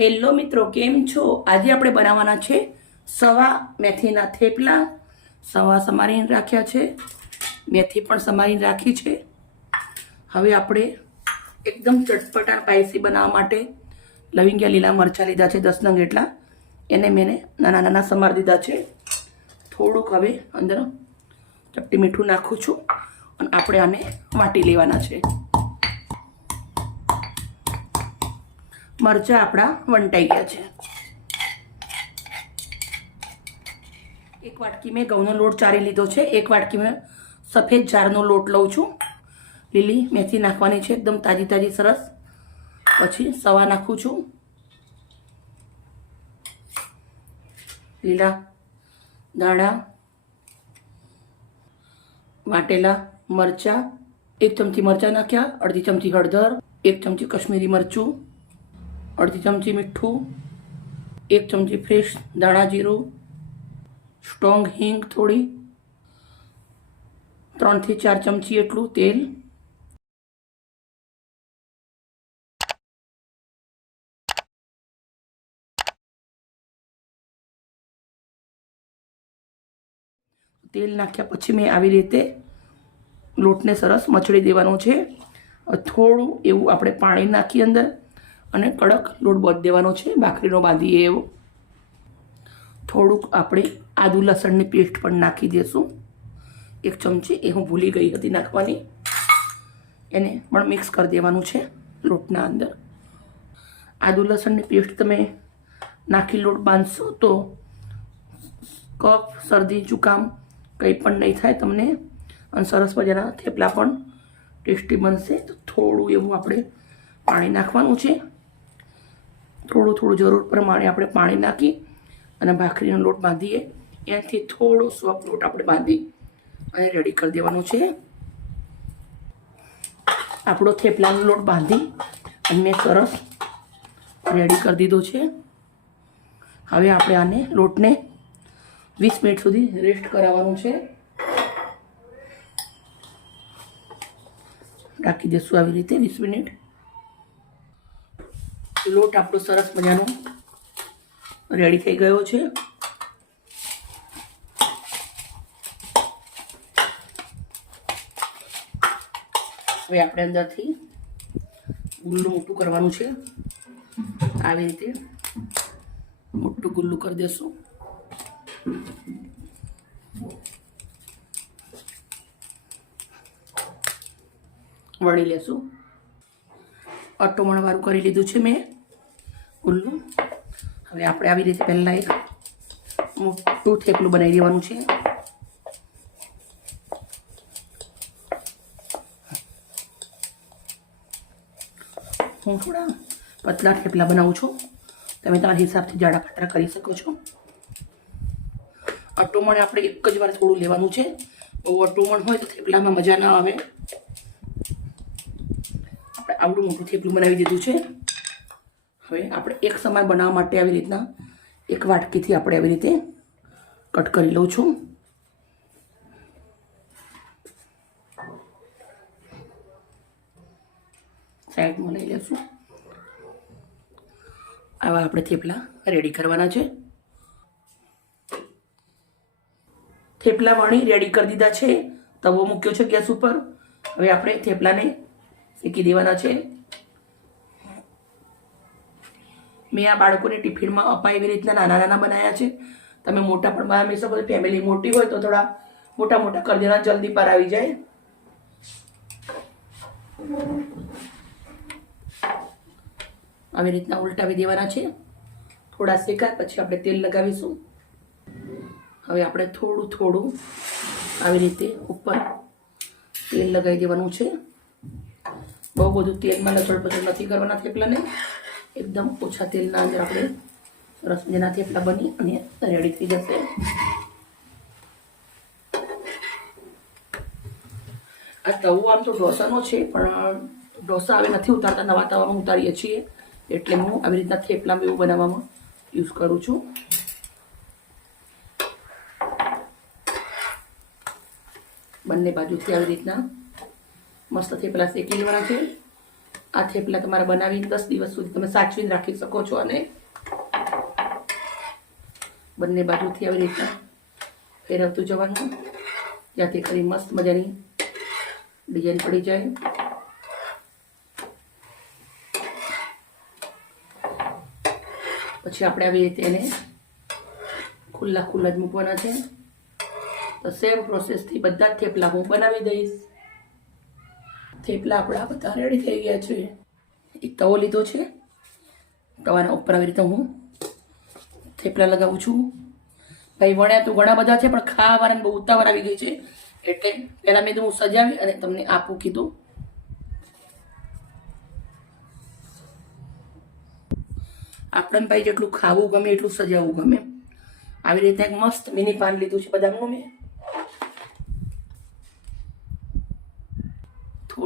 Hello મિત્રો, કેમ છો? આજે આપણે બનાવવાના છે સવા મેથીના થેપલા. સવા સમારીને રાખ્યા છે. મેથી પણ સમારીને રાખી છે. હવે આપણે એકદમ ચટપટા સ્પાઇસી બનાવવા માટે લવિંગિયા લીલા મરચાં લીધા છે, દસ નંગ એટલા. એને મેં નાના નાના સમારી દીધા છે. થોડુંક હવે અંદર ચપટી મીઠું નાખું છું અને આપણે આને વાટી લેવાના છે. મરચાં આપણા વંટાઈ ગયા છે. એક વાટકી મેં ઘઉંનો લોટ ચારી લીધો છે. એક વાટકી મેં સફેદ જારનો લોટ લઉં છું. લીલી મેથી નાખવાની છે, એકદમ તાજી તાજી સરસ. પછી સવા નાખું છું. લીલા દાણા, વાટેલા મરચાં, એક ચમચી મરચાં નાખ્યા, અડધી ચમચી હળદર, એક ચમચી કશ્મીરી મરચું અડધી ચમચી મીઠું, એક ચમચી ફ્રેશ દાણા જીરું, સ્ટ્રોંગ હિંગ થોડી, ત્રણથી ચાર ચમચી એટલું તેલ. તેલ નાખ્યા પછી મેં આવી રીતે લોટને સરસ મચડી દેવાનો છે. થોડું એવું આપણે પાણી નાખી અંદર. અને કડક લોટ બાંધી દેવાનો છે, ભાખરીનો બાંધીએ એવો. થોડુંક આપણે આદુ લસણની પેસ્ટ પણ નાખી દઈશું એક ચમચી, એ હું ભૂલી ગઈ હતી નાખવાની. એને પણ મિક્સ કરી દેવાનું છે લોટના અંદર. આદુ લસણની પેસ્ટ તમે નાખી લોટ બાંધશો તો કફ, શરદી, જુકામ કંઈ પણ નહીં થાય તમને. અને સરસ મજાના થેપલા પણ ટેસ્ટી બનશે. તો થોડું એવું આપણે પાણી નાખવાનું છે. થોડું થોડું જરૂર પ્રમાણે આપણે પાણી નાખી અને ભાખરીનો લોટ બાંધીએ. એનાથી થોડો સોફ્ટ લોટ આપણે બાંધી અને રેડી કરી દેવાનો છે. આપણો થેપલાનો લોટ બાંધી અને મેં સરસ રેડી કરી દીધો છે. હવે આપણે આને લોટને વીસ મિનિટ સુધી રેસ્ટ કરાવવાનું છે. ઢાંકી દઈશું આવી રીતે વીસ મિનિટ. લોટ આપણો સરસ મજાનો રેડી થઈ ગયો છે. હવે આપણે અંદરથી ગુલ્લું મોટું કરવાનું છે. આવી રીતે મોટું ગુલ્લું કરી દેશું. વળી લેશું. અટોમણ કરી લીધું છે મેં. ખુલ્લું હવે આપણે આવી રીતે પહેલાં એક મોટું થેપલું બનાવી દેવાનું છે. હું થોડા પતલા થેપલા બનાવું છું. તમે તમારા હિસાબથી જાડા પાતળા કરી શકો છો. અટોમણ આપણે એક જ વાર થોડું લેવાનું છે. બહુ અટોમણ હોય તો થેપલામાં મજા ના આવે. આવડું મોટું થેપલું બનાવી દીધું છે. હવે આપણે એક સમાન બનાવવા માટે આવી રીતના એક વાટકીથી આપણે આવી રીતે કટ કરી લઉં છું. સાઈડમાં લઈ લેશું. આવા આપણે થેપલા રેડી કરવાના છે. થેપલા વણી રેડી કરી દીધા છે. તવો મૂક્યો છે ગેસ ઉપર. હવે આપણે થેપલાને શેકી દેવાના છે. મેં આ બાળકોને ટિફિનમાં અપાય એવી રીતના નાના નાના બનાવ્યા છે. તમે મોટા પણ બનાવી શકો ફેમિલી મોટી હોય તો થોડા મોટા મોટા કરી દેવાના જલ્દી પર આવી જાય. આવી રીતના ઉલટાવી દેવાના છે. થોડા શેકાય, પછી આપણે તેલ લગાવીશું. હવે આપણે થોડું થોડું આવી રીતે ઉપર તેલ લગાવી દેવાનું છે. બહુ બધું તેલમાં લચડ પચડ નથી કરવાના થેપલાને. એકદમ ઓછા તેલના અંદર આપણે સરસ મજાના થેપલા બની અને રેડી થઈ જશે. આ તવો આમ તો ઢોસાનો છે, પણ ઢોસા હવે નથી ઉતારતા, નવા તવામાં ઉતારીએ છીએ. એટલે હું આવી રીતના થેપલા એવું બનાવવામાં યુઝ કરું છું. બંને બાજુથી આવી રીતના મસ્ત થેપલા શેકી લેવાના છે. આ થેપલા તમારે બનાવી દસ દિવસ સુધી તમે સાચવીને રાખી શકો છો અને બંને બાજુથી આવી રીતના ફેરવતું જવાનું. જ્યાંથી કરી મસ્ત મજાની ડિઝાઇન પડી જાય. પછી આપણે આવી રીતે એને ખુલ્લા ખુલ્લા જ મૂકવાના છે. તો સેમ પ્રોસેસથી બધા જ થેપલા હું બનાવી દઈશ. થેપલા આપણા બધા રેડી થઈ ગયા છે. એક તવો લીધો છે. તવાના ઉપર આવી રીતે હું થેપલા લગાવું છું. ભાઈ વણ્યા તો ઘણા બધા છે, પણ ખાવાને બહુ ઉતાવળ આવી ગઈ છે. એટલે પહેલાં મેં તો હું સજાવી અને તમને આપું કીધું. આપણને ભાઈ જેટલું ખાવું ગમે એટલું સજાવવું ગમે. આવી રીતે એક મસ્ત મિની પાન લીધું છે બદામનું મેં.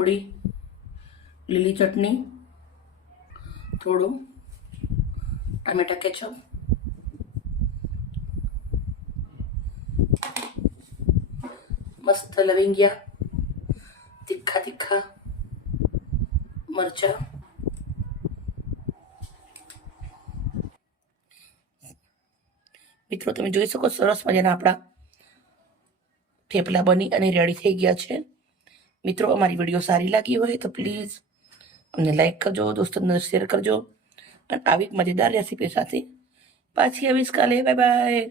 થોડી લીલી ચટણી, થોડું ટામેટા કેચઅપ મસ્ત લવિંગિયા, તીખા તીખા મરચા. મિત્રો, તમે જોઈ શકો સરસ મજાના આપણા થેપલા બની અને રેડી થઈ ગયા છે. મિત્રો, અમારી વીડિયો સારી લાગી હોય તો પ્લીઝ અમને લાઈક કરજો દોસ્તોને શેર કરજો. અને આવી મજેદાર રેસીપી સાથે પાછી આવીશ કાલે. Bye bye